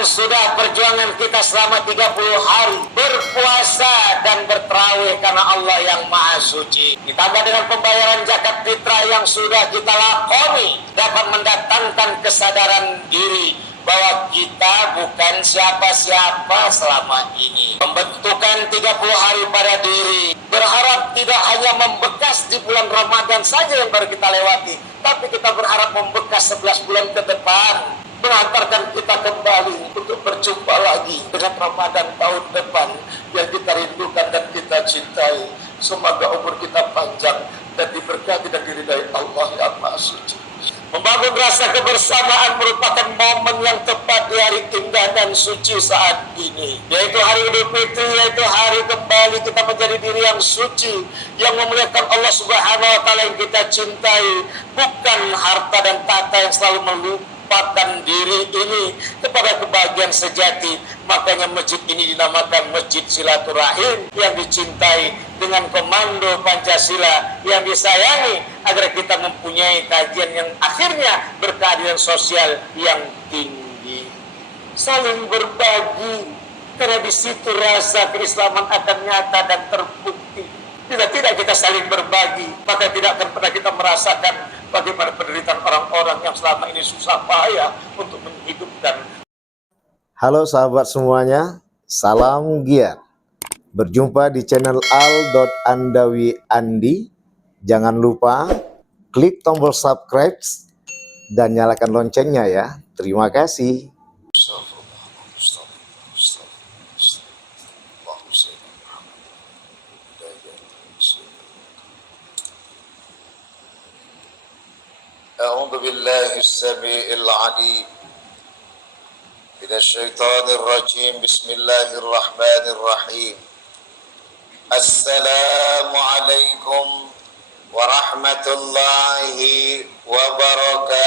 Sekarang sudah perjuangan kita selama 30 hari berpuasa dan bertarawih karena Allah yang Maha Suci. Ditambah dengan pembayaran zakat fitrah yang sudah kita lakoni, dapat mendatangkan kesadaran diri bahwa kita bukan siapa-siapa selama ini. Pembentukan 30 hari pada diri, berharap tidak hanya membekas di bulan Ramadan saja yang baru kita lewati, tapi kita berharap membekas 11 bulan ke depan, mengantarkan kita kembali untuk berjumpa lagi dengan Ramadan tahun depan yang kita rindukan dan kita cintai. Semoga umur kita panjang dan diberkati dan diridai Allah yang Maha Suci. Membangun rasa kebersamaan merupakan momen yang tepat di hari indah dan suci saat ini, yaitu hari Idul Fitri, yaitu hari kembali kita menjadi diri yang suci, yang memuliakan Allah Subhanahu wa Ta'ala yang kita cintai, bukan harta dan tata yang selalu melupakan diri ini kepada kebahagiaan sejati. Makanya masjid ini dinamakan Masjid Silaturahim, yang dicintai dengan komando Pancasila, yang disayangi agar kita mempunyai kajian yang akhirnya berkeadilan sosial yang tinggi. Saling berbagi, karena di situ rasa keislaman akan nyata dan terbukti. Bila tidak kita saling berbagi, maka tidak akan pernah kita merasakan bagaimana penderitaan orang-orang yang selama ini susah payah untuk menghidupkan. Halo sahabat semuanya, salam giat. Berjumpa di channel Al.Andawi Andi. Jangan lupa klik tombol subscribe dan nyalakan loncengnya ya. Terima kasih. A'udzu billahi as-sami'il 'alim minasy syaithanir rajim. Bismillahirrahmanirrahim. Assalamualaikum warahmatullahi wabarakatuh.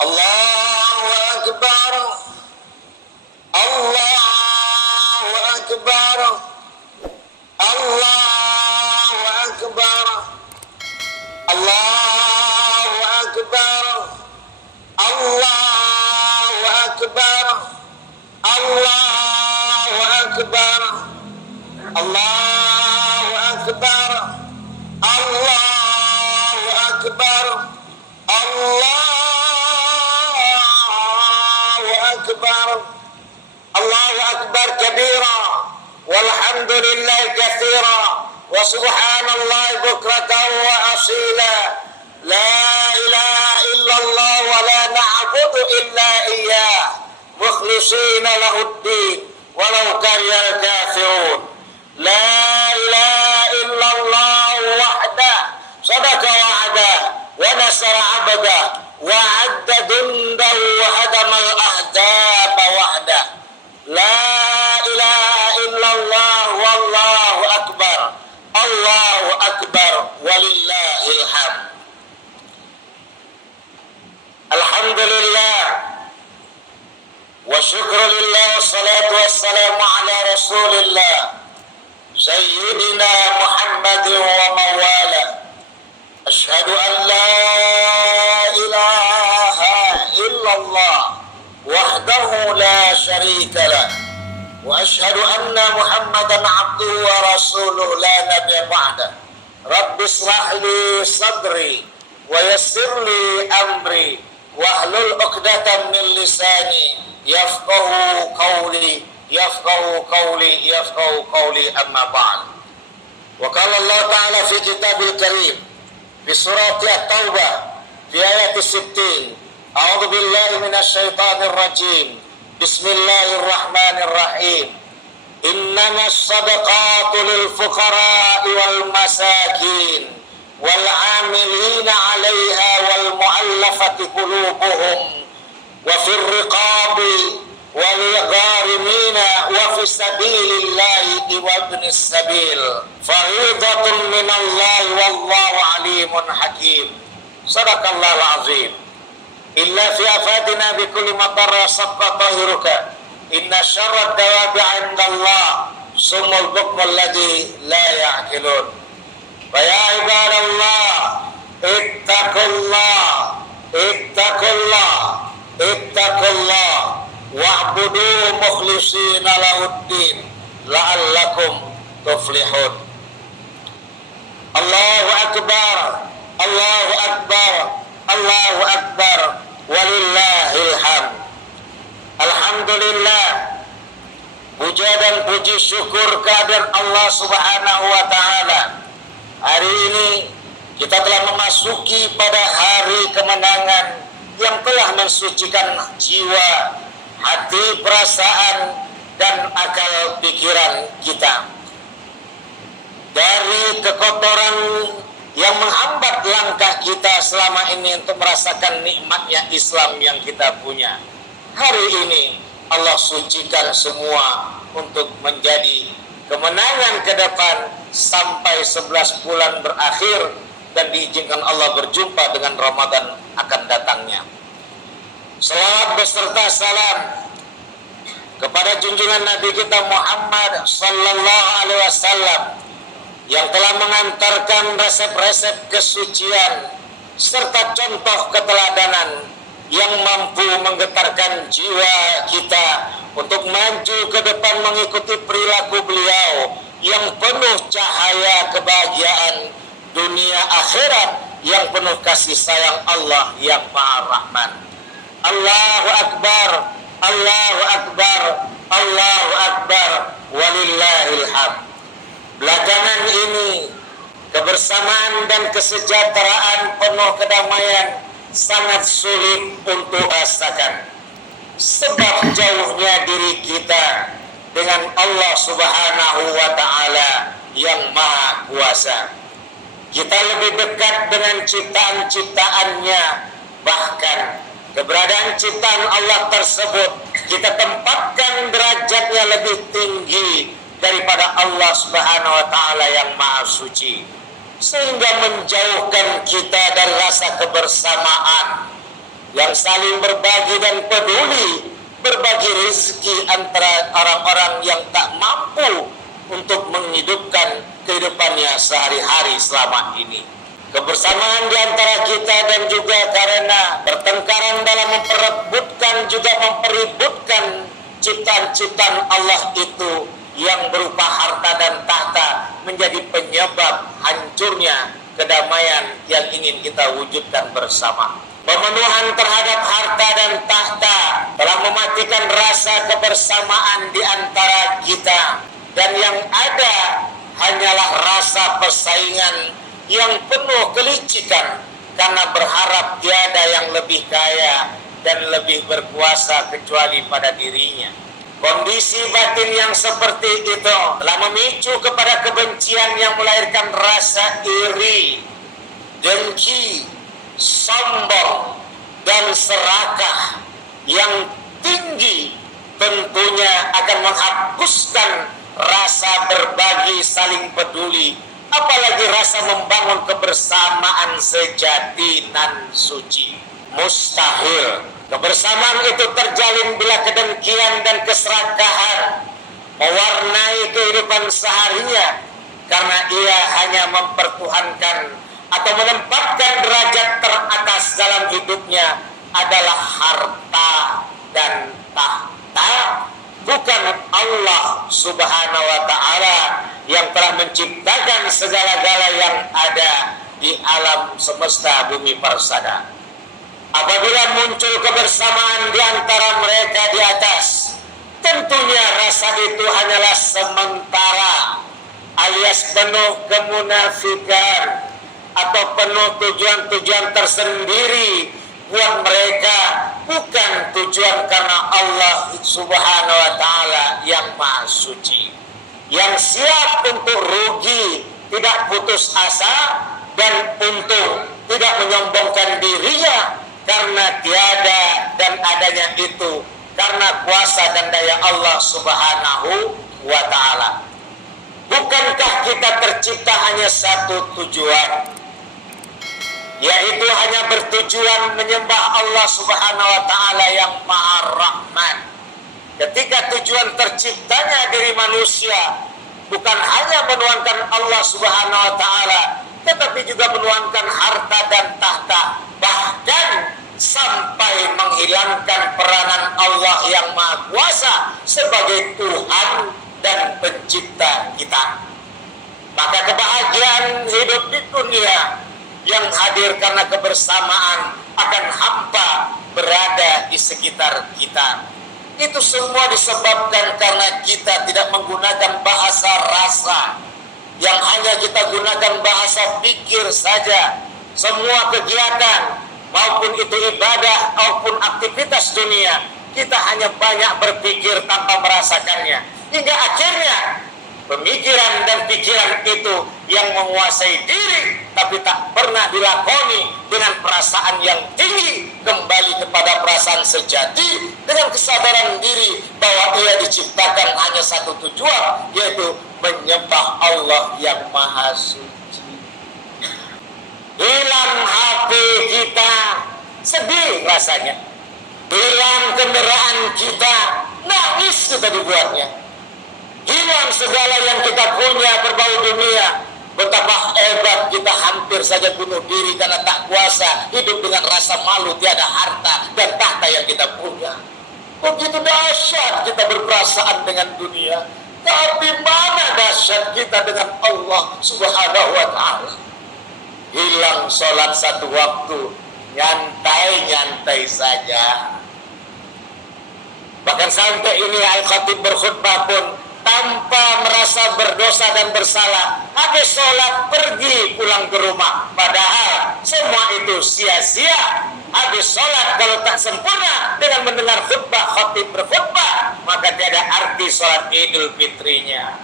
Allahu akbar. Allahu akbar. Allahu akbar. Allahu akbar. Allahu akbar. Allahu akbar. Allahu akbar. Allahu akbar. Allahu akbar. Allahu akbar kabira walhamdulillah katsira wa subhanallah bukratan wa asila. La ilaha illallah wa la na'budu illa iyyah mukhlishina lahuddin walau karihal kafirun. La ilaha illallah wahdah sadaqa wa'dah wa nasara 'abdah wa 'adda dundahu wa hadamal ahdaba wahdah. La ilaha illallah wallahu akbar. Allahu akbar walillahil hamd. Alhamdulillah wa syukrulillah wassalatu wassalamu ala rasulillah sayyidina Muhammadin wa mawala. Asyhadu an la ilaha illallah wahdahu la syarika lah wa asyhadu anna Muhammadan abduhu wa rasuluhu la nabiyya ba'dah. Rabbi shrah li sadri wa yassir li amri wahlul 'uqdatam min lisani yafqahu qawli amma ba'd. Wa qala Allah ta'ala fi kitabil karim fi surati at-taubah fi ayat 60. A'udzu billahi minasy syaithanir rajim. Bismillahirrahmanirrahim. Innamas shadaqatu lil fuqara'i wal masakin wal 'amilina 'alaiha wal mu'allafati qulubuhum wa fir riqabi wal gharimina wa fi sabilillahi wa ibnis sabil. Fariidatun minallahi wallahu 'alimun hakim. Shadaqallahul 'azim. Illa fi afatina bi kulli matarra sabqa tahiruka. Inna syarrad dawabi 'indallah sumul bukmul ladzi la ya'qilun. Wa ya ibadallah ittaqullah, ittaqullah, ittaqullah, wa'budu mukhlishina lahuddin la'allakum tuflihun. Allahu akbar, Allahu akbar, Allahu akbar, walillahil hamd. Alhamdulillah, puja dan puji syukur kehadirat Allah Subhanahu wa taala. Hari ini kita telah memasuki pada hari kemenangan yang telah mensucikan jiwa, hati, perasaan, dan akal pikiran kita dari kekotoran yang menghambat langkah kita selama ini untuk merasakan nikmatnya Islam yang kita punya. Hari ini Allah sucikan semua untuk menjadi kemenangan ke depan sampai 11 bulan berakhir dan diizinkan Allah berjumpa dengan Ramadan akan datangnya. Salawat beserta salam kepada junjungan Nabi kita Muhammad sallallahu alaihi wasallam yang telah mengantarkan resep-resep kesucian serta contoh keteladanan yang mampu menggetarkan jiwa kita untuk maju ke depan mengikuti perilaku beliau yang penuh cahaya kebahagiaan dunia akhirat, yang penuh kasih sayang Allah yang Maha Rahman. Allahu akbar, Allahu akbar, Allahu akbar, walillahil hamd. Belakangan ini kebersamaan dan kesejahteraan penuh kedamaian sangat sulit untuk rasakan sebab jauhnya diri kita dengan Allah Subhanahu wa taala yang Maha Kuasa. Kita lebih dekat dengan ciptaan-ciptaannya, bahkan keberadaan ciptaan Allah tersebut kita tempatkan derajatnya lebih tinggi daripada Allah Subhanahu wa taala yang Maha Suci, sehingga menjauhkan kita dari rasa kebersamaan yang saling berbagi dan peduli, berbagi rezeki antara orang-orang yang tak mampu untuk menghidupkan kehidupannya sehari-hari selama ini. Kebersamaan di antara kita dan juga karena pertengkaran dalam memperebutkan juga mempeributkan ciptaan-ciptaan Allah itu yang berupa harta dan tahta menjadi penyebab hancurnya kedamaian yang ingin kita wujudkan bersama. Pemenuhan terhadap harta dan tahta telah mematikan rasa kebersamaan di antara kita, dan yang ada hanyalah rasa persaingan yang penuh kelicikan karena berharap tiada yang lebih kaya dan lebih berkuasa kecuali pada dirinya. Kondisi batin yang seperti itu telah memicu kepada kebencian yang melahirkan rasa iri, dengki, sombong, dan serakah yang tinggi. Tentunya akan menghapuskan rasa berbagi, saling peduli, apalagi rasa membangun kebersamaan sejati nan suci. Mustahil kebersamaan itu terjalin bila kedengkian dan keserakahan mewarnai kehidupan seharinya, karena ia hanya mempertuhankan atau menempatkan derajat teratas dalam hidupnya adalah harta dan tahta, bukan Allah Subhanahu wa taala yang telah menciptakan segala-gala yang ada di alam semesta bumi persada. Apabila muncul kebersamaan di antara mereka di atas, tentunya rasa itu hanyalah sementara, alias penuh kemunafikan atau penuh tujuan-tujuan tersendiri buat mereka, bukan tujuan karena Allah Subhanahu wa taala yang Maha Suci, yang siap untuk rugi, tidak putus asa, dan untuk tidak menyombongkan dirinya karena tiada dan adanya itu karena kuasa dan daya Allah Subhanahu wa taala. Bukankah kita tercipta hanya satu tujuan, yaitu hanya bertujuan menyembah Allah Subhanahu wa taala yang Maha Rahman? Ketika tujuan terciptanya diri manusia bukan hanya menuhankan Allah Subhanahu wa taala, tetapi juga menuangkan harta dan tahta, bahkan sampai menghilangkan peranan Allah yang Maha Kuasa sebagai Tuhan dan Pencipta kita. Maka kebahagiaan hidup di dunia yang hadir karena kebersamaan akan hampa berada di sekitar kita. Itu semua disebabkan karena kita tidak menggunakan bahasa rasa, yang hanya kita gunakan bahasa pikir saja. Semua kegiatan, maupun itu ibadah maupun aktivitas dunia, kita hanya banyak berpikir tanpa merasakannya, hingga akhirnya pemikiran dan pikiran itu yang menguasai diri, tapi tak pernah dilakoni dengan perasaan yang tinggi, kembali kepada perasaan sejati dengan kesadaran diri bahwa ia diciptakan hanya satu tujuan, yaitu menyembah Allah yang Maha Suci. Hilang HP kita, sedih rasanya. Hilang kendaraan kita, nangis kita dibuatnya. Hilang segala yang kita punya berbau dunia. Betapa hebat kita hampir saja bunuh diri karena tak kuasa hidup dengan rasa malu tiada harta dan tahta yang kita punya. Begitu dahsyat kita berperasaan dengan dunia, tapi mana dahsyat kita dengan Allah Subhanahu wa Ta'ala. Hilang sholat satu waktu, nyantai-nyantai saja. Bahkan sampai ini al-khatib berkhutbah pun tanpa merasa berdosa dan bersalah, habis sholat pergi pulang ke rumah, padahal semua itu sia-sia. Habis sholat kalau tak sempurna dengan mendengar khutbah khatib berkhutbah, maka tiada arti sholat Idul Fitrinya.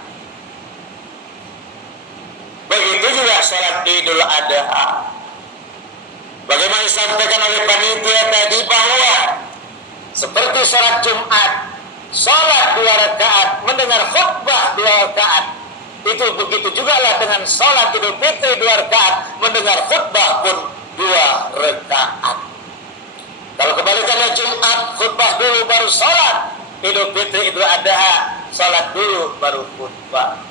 Begitu juga sholat Idul Adha. Bagaimana disampaikan oleh panitia tadi bahwa seperti sholat Jumat, sholat 2 rakaat, mendengar khutbah 2 rakaat, itu begitu juga lah dengan sholat Idul Fitri 2 rakaat, mendengar khutbah pun 2 rakaat. Kalau kebalikannya Jumat, khutbah dulu baru sholat, Idul Fitri, Idul Adha, sholat dulu baru khutbah.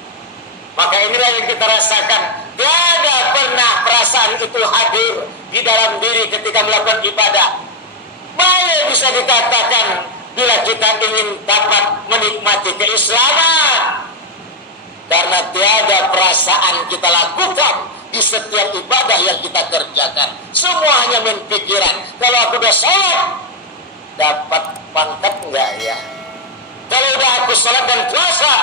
Maka inilah yang kita rasakan. Tiada pernah perasaan itu hadir di dalam diri ketika melakukan ibadah. Mana bisa dikatakan bila kita ingin dapat menikmati keislaman, karena tiada perasaan kita lakukan di setiap ibadah yang kita kerjakan. Semua hanya main pikiran. Kalau aku udah sholat, dapat pangkat enggak ya? Kalau udah aku sholat dan puasa,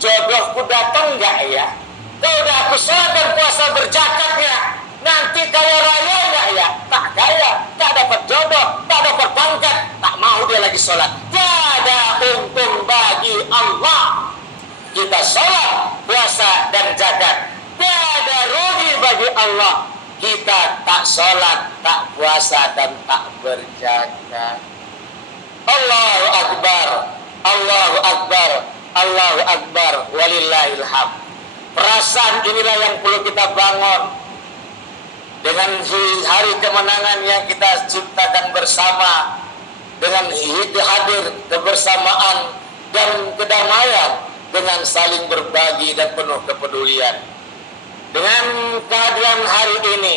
jodohku datang enggak ya? Kalau udah aku sholat dan puasa berjakatnya, nanti kaya raya enggak ya? Tak kaya, tak dapat jodoh, tak dapat pangkat, tak mau dia lagi sholat. Tiada untung bagi Allah kita sholat, puasa dan zakat. Tiada rugi bagi Allah kita tak sholat, tak puasa dan tak berzakat. Allahu Akbar, Allahu Akbar, Allahu Akbar, walillahil hamd. Perasaan inilah yang perlu kita bangun dengan hari kemenangan yang kita ciptakan bersama, dengan hadir kebersamaan dan kedamaian, dengan saling berbagi dan penuh kepedulian. Dengan kehadiran hari ini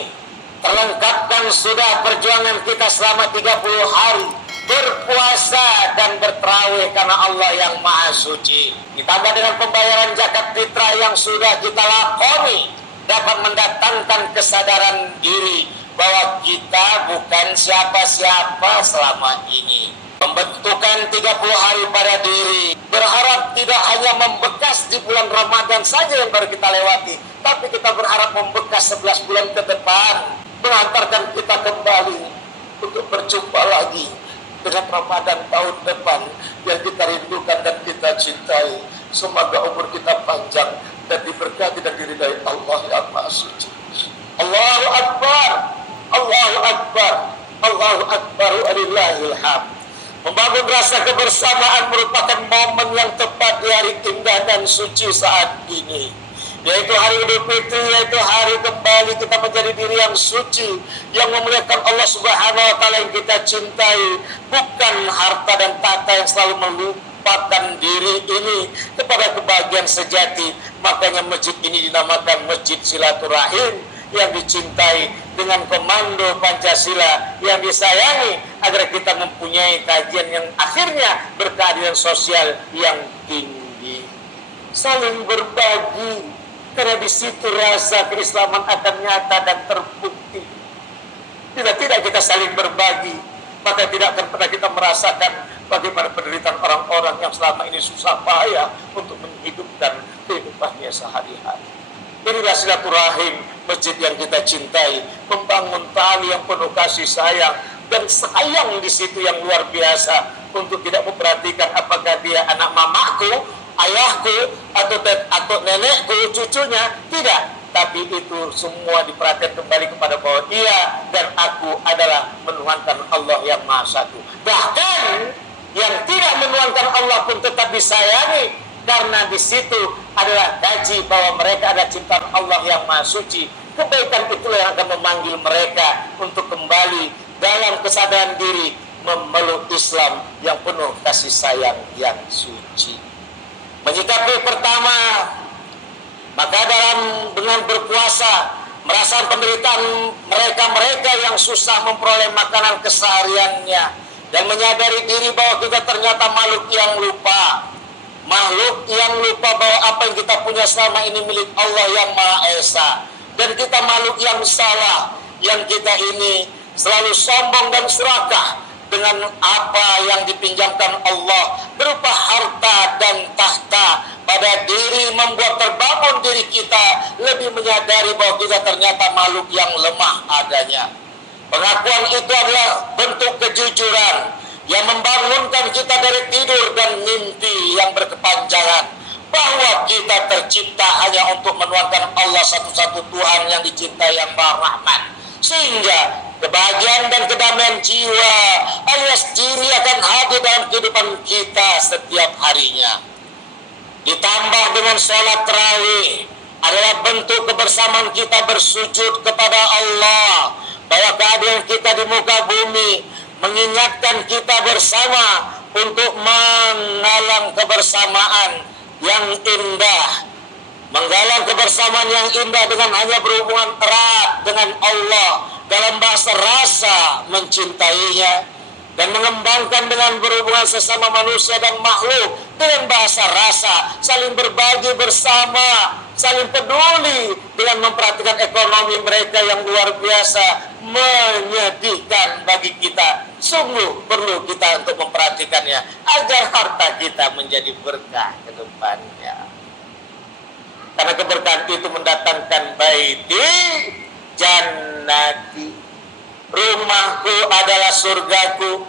terlengkapkan sudah perjuangan kita selama 30 hari berpuasa dan bertarawih karena Allah yang Maha Suci, ditambah dengan pembayaran zakat fitrah yang sudah kita lakoni, dapat mendatangkan kesadaran diri bahwa kita bukan siapa-siapa selama ini. Pembentukan 30 hari pada diri, berharap tidak hanya membekas di bulan Ramadan saja yang baru kita lewati, tapi kita berharap membekas 11 bulan ke depan, mengantarkan kita kembali untuk berjumpa lagi dengan Ramadan tahun depan yang kita rindukan dan kita cintai. Semoga umur kita panjang dan diberkati dan diridai Allah yang Maha Suci. Allahu Akbar, Allahu Akbar, Allahu Akbar, walillahil hamd. Membangun rasa kebersamaan merupakan momen yang tepat di hari indah dan suci saat ini, yaitu hari Idul Fitri, yaitu hari kembali kita menjadi diri yang suci, yang memuliakan Allah Subhanahu wa Ta'ala yang kita cintai, bukan harta dan tahta yang selalu melupakan diri ini kepada kebahagiaan sejati. Makanya masjid ini dinamakan Masjid Silaturahim, yang dicintai, dengan komando Pancasila yang disayangi, agar kita mempunyai kajian yang akhirnya berkeadilan sosial yang tinggi. Saling berbagi, karena di situ rasa keislaman akan nyata dan terbukti. Bila tidak kita saling berbagi, maka tidak akan pernah kita merasakan bagaimana penderitaan orang-orang yang selama ini susah payah untuk menghidupkan kehidupannya sehari-hari. Inilah silaturahim masjid yang kita cintai, membangun tali yang penuh kasih sayang, dan sayang di situ yang luar biasa, untuk tidak memperhatikan apakah dia anak mamaku, ayahku, atau nenekku, cucunya, tidak. Tapi itu semua diperhatikan kembali kepada bahwa dia dan aku adalah menuhankan Allah yang Maha Satu. Bahkan yang tidak menuhankan Allah pun tetap disayangi, karena di situ adalah gaji bahwa mereka adalah ciptaan Allah yang Maha Suci. Kebaikan itulah yang akan memanggil mereka untuk kembali dalam kesadaran diri memeluk Islam yang penuh kasih sayang yang suci. Menyikapi pertama, maka dengan berpuasa merasakan penderitaan mereka yang susah memperoleh makanan kesehariannya, dan menyadari diri bahwa kita ternyata makhluk yang lupa bahwa apa yang kita punya selama ini milik Allah yang Maha Esa, dan kita makhluk yang salah, yang kita ini selalu sombong dan serakah dengan apa yang dipinjamkan Allah berupa harta dan tahta pada diri, membuat terbangun diri kita lebih menyadari bahwa kita ternyata makhluk yang lemah adanya. Pengakuan itu adalah bentuk kejujuran yang membangunkan kita dari tidur dan mimpi yang berkepanjangan, bahwa kita tercipta hanya untuk menuhankan Allah satu-satu Tuhan yang dicintai, yang Maha Rahman, sehingga kebahagiaan dan kedamaian jiwa alias diri akan hadir dalam kehidupan kita setiap harinya. Ditambah dengan sholat tarawih adalah bentuk kebersamaan kita bersujud kepada Allah, bahwa kehadiran kita di muka bumi mengingatkan kita bersama untuk menggalang kebersamaan yang indah, menggalang kebersamaan yang indah dengan hanya berhubungan erat dengan Allah dalam bahasa rasa mencintainya, dan mengembangkan dengan berhubungan sesama manusia dan makhluk dengan bahasa rasa saling berbagi bersama, saling peduli dengan memperhatikan ekonomi mereka yang luar biasa menyedihkan bagi kita. Sungguh perlu kita untuk memperhatikannya agar harta kita menjadi berkah ke depannya. Karena keberkahan itu mendatangkan baiti jannati, rumahku adalah surgaku.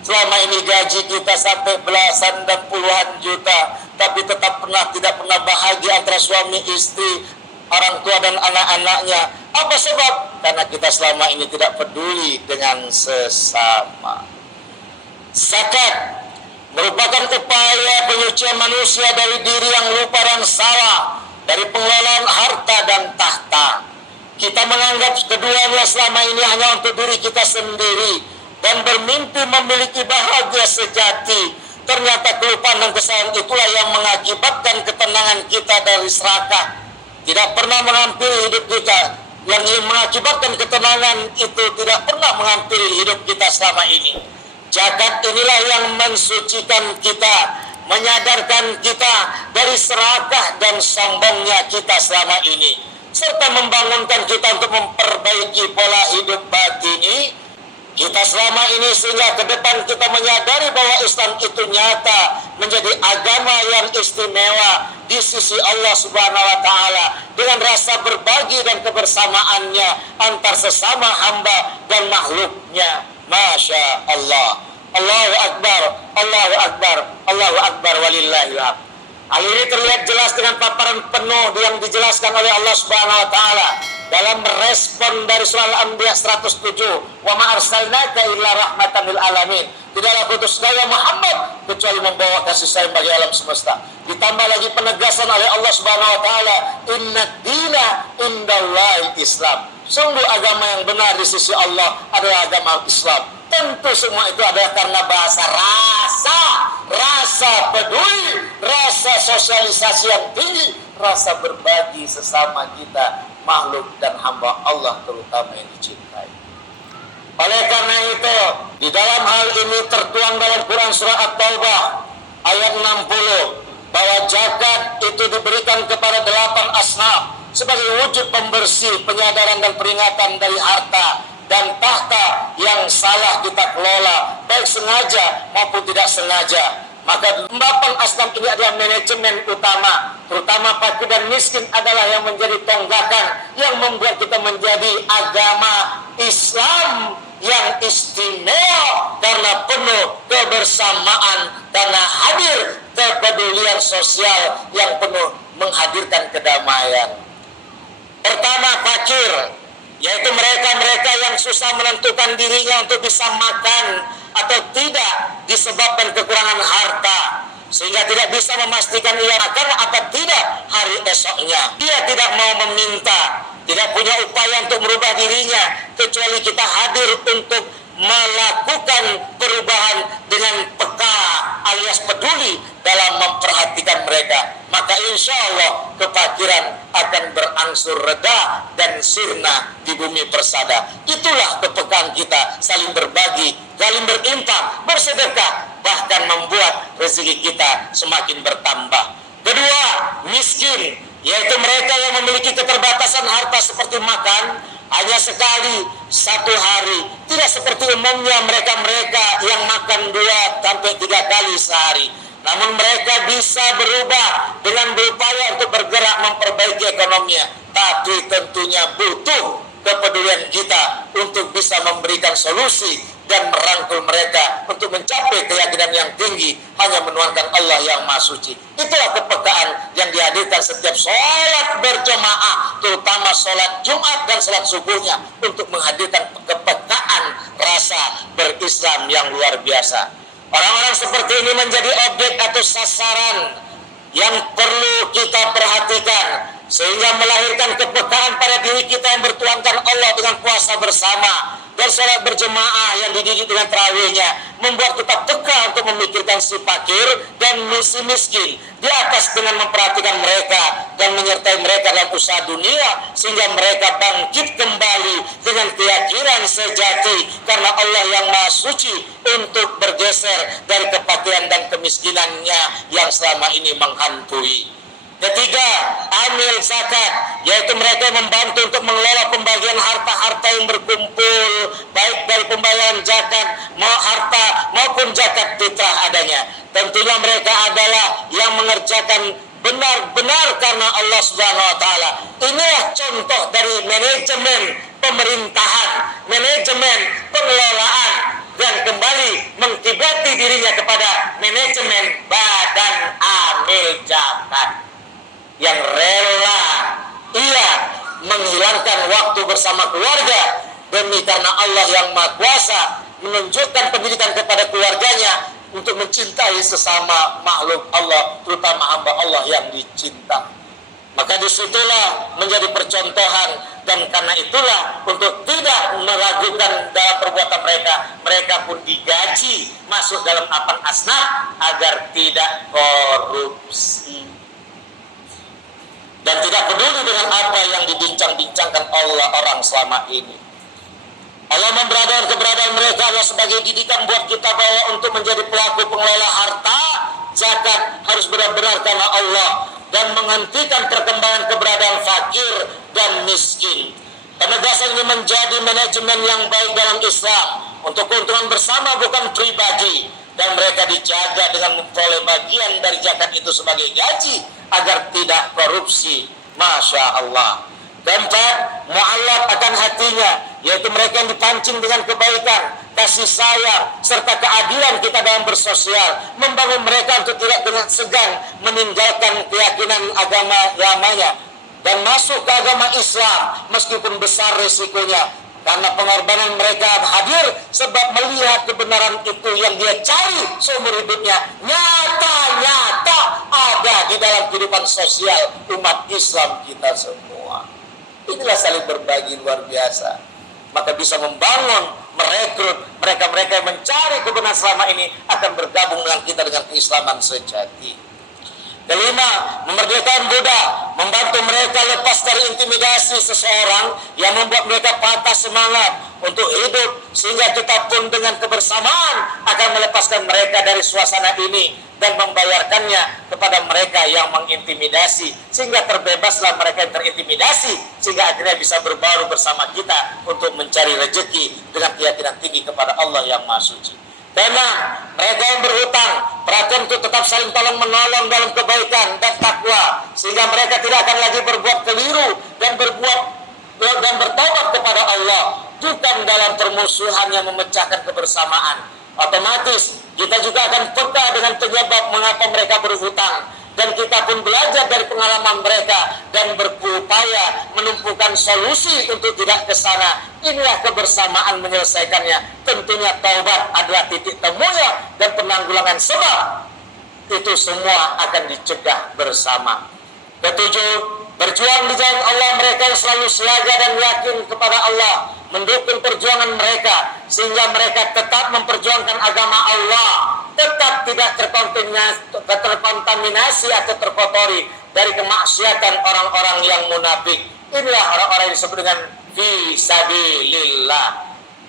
Selama ini gaji kita sampai belasan dan puluhan juta, tapi tidak pernah bahagia antara suami istri, orang tua dan anak-anaknya. Apa sebab? Karena kita selama ini tidak peduli dengan sesama. Zakat merupakan upaya penyucian manusia dari diri yang lupa dan salah, dari pengelolaan harta dan tahta. Kita menganggap keduanya selama ini hanya untuk diri kita sendiri dan bermimpi memiliki bahagia sejati. Ternyata kelupaan dan kesalahan itulah yang mengakibatkan ketenangan kita dari serakah. Tidak pernah menghampiri hidup kita. Yang mengakibatkan ketenangan itu tidak pernah menghampiri hidup kita selama ini. Zakat inilah yang mensucikan kita, menyadarkan kita dari serakah dan sombongnya kita selama ini, serta membangunkan kita untuk memperbaiki pola hidup batini kita selama ini, sehingga ke depan kita menyadari bahwa Islam itu nyata menjadi agama yang istimewa di sisi Allah Subhanahu wa Ta'ala, dengan rasa berbagi dan kebersamaannya antar sesama hamba dan makhluknya. Masya Allah. Allahu Akbar, Allahu Akbar, Allahu Akbar walillahil hamd. Hal ini terlihat jelas dengan paparan penuh yang dijelaskan oleh Allah Subhanahu wa Ta'ala dalam merespon dari surah Al-Anbiya 107, wa ma arsalnaka illa rahmatan lil alamin. Tidaklah putus daya Muhammad kecuali membawa kasih sayang bagi alam semesta. Ditambah lagi penegasan oleh Allah Subhanahu wa Ta'ala, inna dina indallahil Islam. Sungguh agama yang benar di sisi Allah adalah agama Islam. Tentu semua itu adalah karena bahasa rasa peduli, rasa sosialisasi yang tinggi, rasa berbagi sesama kita makhluk dan hamba Allah terutama yang dicintai. Oleh karena itu, di dalam hal ini tertuang dalam Quran surah At-Taubah ayat 60 bahwa zakat itu diberikan kepada 8 asnaf sebagai wujud pembersih, penyadaran dan peringatan dari harta dan tahta yang salah kita kelola, baik sengaja maupun tidak sengaja. Maka 8 asnaf ini adalah manajemen utama, terutama fakir dan miskin adalah yang menjadi tonggakan yang membuat kita menjadi agama Islam yang istimewa karena penuh kebersamaan, karena hadir kepedulian sosial yang penuh menghadirkan kedamaian. Pertama, fakir, yaitu mereka-mereka yang susah menentukan dirinya untuk bisa makan atau tidak disebabkan kekurangan harta, sehingga tidak bisa memastikan ia makan atau tidak hari esoknya. Dia tidak mau meminta, tidak punya upaya untuk merubah dirinya, kecuali kita hadir untuk melakukan perubahan dengan peka alias peduli dalam memperhatikan mereka. Maka insya Allah kefakiran akan berangsur reda dan sirna di bumi persada. Itulah kepekaan kita, saling berbagi, saling berinfak, bersedekah, bahkan membuat rezeki kita semakin bertambah. Kedua, miskin, yaitu mereka yang memiliki keterbatasan harta seperti makan hanya sekali satu hari, tidak seperti umumnya mereka-mereka yang makan 2-3 kali sehari. Namun mereka bisa berubah dengan berupaya untuk bergerak memperbaiki ekonominya, tapi tentunya butuh kepedulian kita untuk bisa memberikan solusi dan merangkul mereka untuk mencapai keyakinan yang tinggi hanya menuhankan Allah yang Maha Suci. Itulah kepekaan yang dihadirkan setiap sholat berjamaah, terutama sholat Jumat dan sholat subuhnya, untuk menghadirkan kepekaan rasa berislam yang luar biasa. Orang-orang seperti ini menjadi objek atau sasaran yang perlu kita perhatikan, sehingga melahirkan kepekaan pada diri kita yang bertuhankan Allah dengan puasa bersama dan sholat berjemaah yang dididik dengan tarawihnya, membuat kita peka untuk memikirkan si fakir dan si miskin, di atas dengan memperhatikan mereka dan menyertai mereka dalam usaha dunia, sehingga mereka bangkit kembali dengan keyakinan sejati karena Allah yang Maha Suci, untuk bergeser dari kefakiran dan kemiskinannya yang selama ini menghantui. Ketiga, amil zakat, yaitu mereka yang membantu untuk mengelola pembagian harta-harta yang berkumpul, baik dari pembayaran zakat, harta maupun zakat fitrah adanya. Tentunya mereka adalah yang mengerjakan benar-benar karena Allah Subhanahu wa taala. Inilah contoh dari manajemen pemerintahan, manajemen pengelolaan, dan kembali mengkiblati dirinya kepada manajemen badan amil zakat yang rela ia menghilangkan waktu bersama keluarga demi karena Allah yang Maha Kuasa menunjukkan pendidikan kepada keluarganya untuk mencintai sesama makhluk Allah, terutama hamba Allah yang dicinta. Maka disitulah menjadi percontohan, dan karena itulah untuk tidak meragukan dalam perbuatan mereka pun digaji masuk dalam apan asnaf agar tidak korupsi dan tidak peduli dengan apa yang dibincang-bincangkan oleh orang selama ini. Allah memberadakan keberadaan mereka adalah sebagai didikan buat kita bahwa untuk menjadi pelaku pengelola harta, zakat harus benar-benar karena Allah dan menghentikan perkembangan keberadaan fakir dan miskin. Penegasan ini menjadi manajemen yang baik dalam Islam untuk keuntungan bersama, bukan pribadi, dan mereka dijaga dengan memperoleh bagian dari zakat itu sebagai gaji agar tidak korupsi. Masya Allah. Keempat, mu'allaf akan hatinya, yaitu mereka yang dipancing dengan kebaikan, kasih sayang, serta keadilan kita dalam bersosial, membangun mereka untuk tidak dengan segan meninggalkan keyakinan agamanya dan masuk ke agama Islam meskipun besar risikonya, karena pengorbanan mereka hadir sebab melihat kebenaran itu yang dia cari seumur hidupnya nyata-nyata ada di dalam kehidupan sosial umat Islam kita semua. Inilah saling berbagi luar biasa. Maka bisa membangun, merekrut mereka-mereka yang mencari kebenaran selama ini akan bergabung dengan kita dengan keislaman sejati. Kelima, memerdekakan budak, membantu mereka lepas dari intimidasi seseorang yang membuat mereka patah semangat untuk hidup, sehingga kita pun dengan kebersamaan akan melepaskan mereka dari suasana ini dan membayarkannya kepada mereka yang mengintimidasi, sehingga terbebaslah mereka yang terintimidasi, sehingga akhirnya bisa berbaru bersama kita untuk mencari rezeki dengan keyakinan tinggi kepada Allah yang Maha Suci. Karena mereka yang berhutang, perhatian untuk tetap saling tolong menolong dalam kebaikan dan takwa, sehingga mereka tidak akan lagi berbuat keliru dan bertobat kepada Allah, bukan dalam permusuhan yang memecahkan kebersamaan. Otomatis kita juga akan peka dengan penyebab mengapa mereka berhutang, dan kita pun belajar dari pengalaman mereka dan berupaya menumpukan solusi untuk tidak ke sana. Inilah kebersamaan menyelesaikannya. Tentunya taubat adalah titik temunya, dan penanggulangan sebab itu semua akan dicegah bersama. Ketujuh, berjuang di jalan Allah mereka yang selalu siaga dan yakin kepada Allah, mendukung perjuangan mereka sehingga mereka tetap memperjuangkan agama Allah, tetap tidak terkontaminasi atau terkotori dari kemaksiatan orang-orang yang munafik. Inilah orang-orang yang disebut dengan fisabilillah.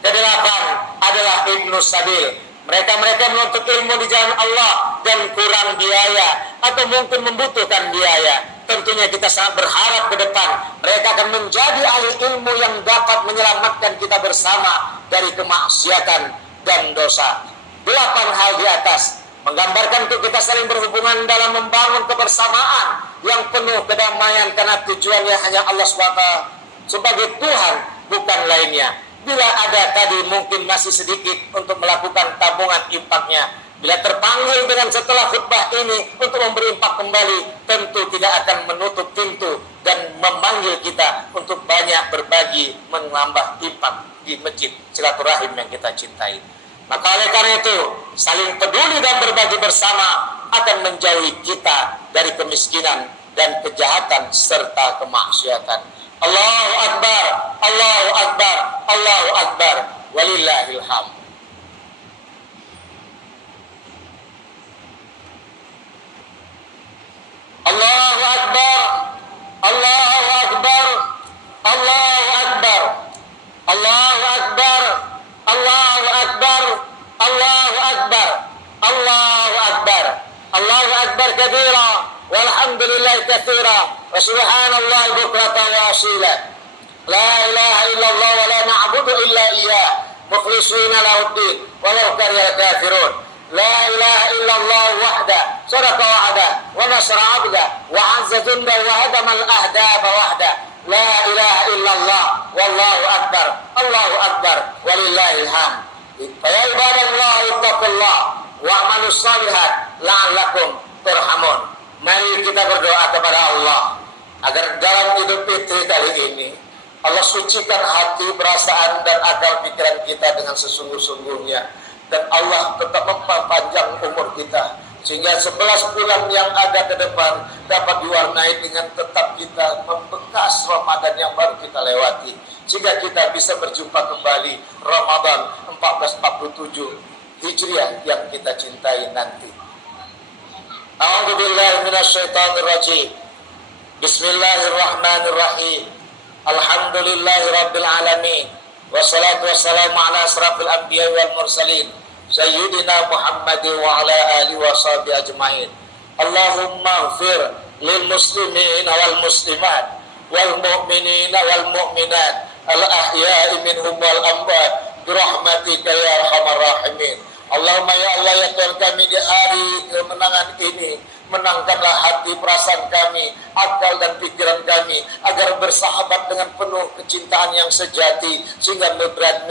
Kedelapan adalah ibnu sabil. Mereka menuntut ilmu di jalan Allah dan kurang biaya atau mungkin membutuhkan biaya. Tentunya kita sangat berharap ke depan mereka akan menjadi ahli ilmu yang dapat menyelamatkan kita bersama dari kemaksiatan dan dosa. 8 hal di atas menggambarkan untuk kita saling berhubungan dalam membangun kebersamaan yang penuh kedamaian, karena tujuannya hanya Allah SWT sebagai Tuhan, bukan lainnya. Bila ada tadi mungkin masih sedikit untuk melakukan tabungan infaknya, bila terpanggil dengan setelah khutbah ini untuk memberi infak kembali, tentu tidak akan menutup pintu dan memanggil kita untuk banyak berbagi, menambah infak di masjid silaturahim yang kita cintai. Maka oleh karena itu, saling peduli dan berbagi bersama akan menjauhi kita dari kemiskinan dan kejahatan serta kemaksiatan. Allahu Akbar, Allahu Akbar, Allahu Akbar, walillahil hamd. Allahu Akbar, Allahu Akbar, Allahu Akbar, Allahu Akbar, Allahu Akbar, Allahu Akbar, Allahu Akbar, Allahu Akbar kabira, walhamdulillah katsira, wa subhanallah bukratan wa asila. La ilaha illallah wa la na'budu illa iyyah, mukhlishina lahuddin, walau karihal kafirun. La ilaha illallah wahda, sadaqa wa'ada, wa nasra 'abda, wa 'azza junda, wa hadama al-ahdaba wahda. La ilaha illallah, wallahu akbar, Allahu akbar, walillahil hamd. Ya ibadallah, ittaqullah wa'malus shalihat la'allakum turhamun. Mari kita berdoa kepada Allah agar dalam hidup fitri kali ini Allah sucikan hati, perasaan dan akal pikiran kita dengan sesungguh-sungguhnya, dan Allah tetap memperpanjang umur kita sehingga 11 bulan yang ada ke depan dapat diwarnai dengan tetap kita membekas Ramadan yang baru kita lewati, sehingga kita bisa berjumpa kembali Ramadan 1447 Hijriah yang kita cintai nanti. A'udzubillahi minasyaitonir rajim. Bismillahirrahmanirrahim. Alhamdulillahirabbil alamin. Wassalatu wassalamu ala asrafil anbiya wal mursalin sayyidina Muhammadin wa ala alihi wa sahbihi ajmain. Allahumma ighfir lil muslimin wal muslimat wal mu'minin wal mu'minat al ahya'i minhum wal amwat bi rahmatika ya arhamar rahimin. Allahumma ya Allah, ya Tuhan kami, di hari kemenangan ini menangkanlah hati perasaan kami, akal dan pikiran kami agar bersahabat dengan penuh kecintaan yang sejati, sehingga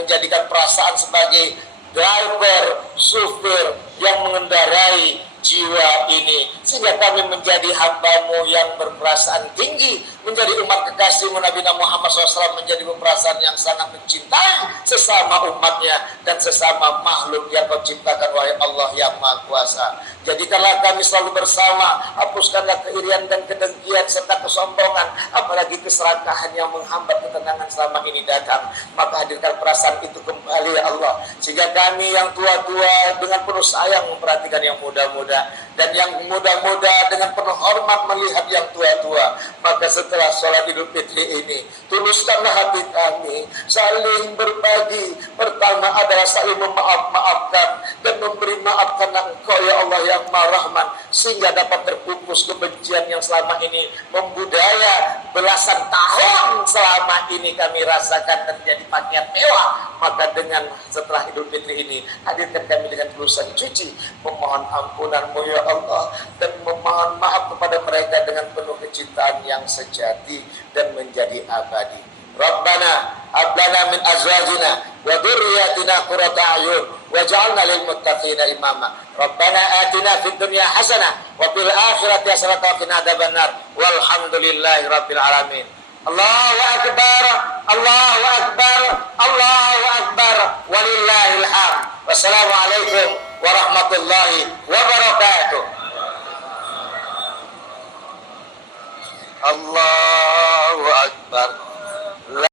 menjadikan perasaan sebagai driver, supir yang mengendarai jiwa ini, sehingga kami menjadi hamba-Mu yang berperasaan tinggi menjadi umat kekasihmu Nabi Muhammad SAW, menjadi perasaan yang sangat mencintai sesama umatnya dan sesama makhluk yang kau ciptakan, wahai Allah yang Maha Kuasa. Jadikanlah kami selalu bersama, hapuskanlah keirian dan kedengkian serta kesombongan, apalagi keserakahan yang menghambat ketenangan selama ini datang. Maka hadirkan perasaan itu kembali ya Allah, sehingga kami yang tua-tua dengan penuh sayang memperhatikan yang muda-muda, dan yang muda-muda dengan penuh hormat melihat yang tua-tua. Maka setelah sholat Idul Fitri ini, tuluskanlah hati kami, saling berbagi. Pertama adalah saling memaaf-maafkan dan memberi maaf karena Engkau ya Allah yang Maha Rahman, sehingga dapat terpupus kebencian yang selama ini membudaya belasan tahun selama ini kami rasakan terjadi pakaian mewah. Maka dengan setelah Idul Fitri ini, hadirkan kami dengan tulusan cuci, memohon ampunan-Mu ya Allah, dan memohon maaf kepada mereka dengan penuh kecintaan yang sejati dan menjadi abadi. Rabbana hablana min azwajina wa dhurriyyatina qurrata a'yun waj'alna lil muttaqina imama. Rabbana atina fid dunya hasanah wa fil akhirati hasanah wa qina adzabannar. Walhamdulillahi rabbil alamin. Allahu akbar, Allahu akbar, Allahu akbar, walillahil hamd. Wassalamualaikum warahmatullahi wabarakatuh. Allahu akbar.